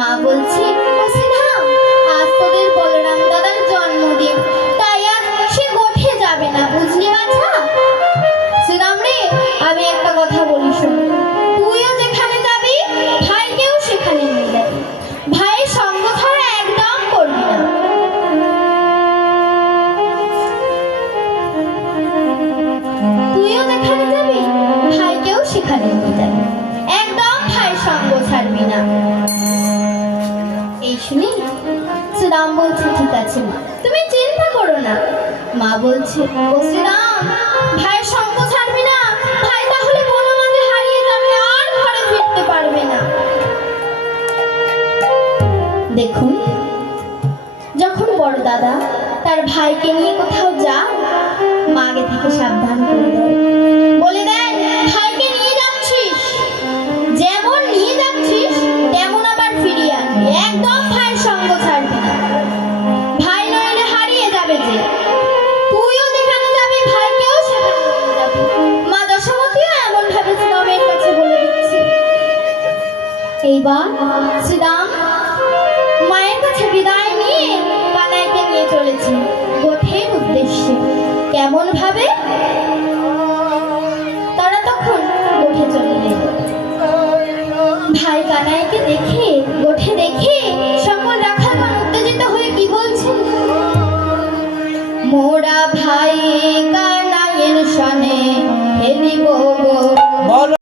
মা বলছে শ্রীরাম আজ তোদের বলরাম দাদার জন্মদিন, তাই আজ সে গোঠে যাবে না, বুঝলি বাছা? শ্রীরাম রে, আমি একটা কথা বলি শোন, তুইও যেখানে যাবি ভাইকেও সেখানে নিয়ে যাবি, ভাইয়ের সঙ্গ ছাড়া একদম করবি না। তুইও যেখানে যাবি ভাইকেও সেখানে নিয়ে যাবি, একদম ভাইয়ের সঙ্গ ছাড়বি না। এই শুনি শ্রীরাম বলছে ঠিক আছে মা, তুমি চিন্তা করো না। মা বলছে ও শ্রীরাম, ভাইয়ের সঙ্গ ছাড়বি না, ভাই তাহলে বনো মাঝে হারিয়ে যাবে, আর ঘরে ফিরতে পারবে না। দেখুন, যখন বড় দাদা তার ভাইকে নিয়ে কোথাও যায়, মা আগে থেকে সাবধান করে দেয়, বলে দেয় ভাইকে নিয়ে যাচ্ছিস, যেমন নিয়ে যাচ্ছিস তেমন আবার ফিরিয়ে আনবি, একদম ভাইয়ের সঙ্গ ছাড়বি না, ভাই নইলে হারিয়ে যাবে যে। তুইও যেখানে যাবি ভাইকেও সেখানে নিয়ে যাবি। মা দশমতীও এমন ভাবে শ্রীরামের কাছে বলে দিচ্ছে। এইবার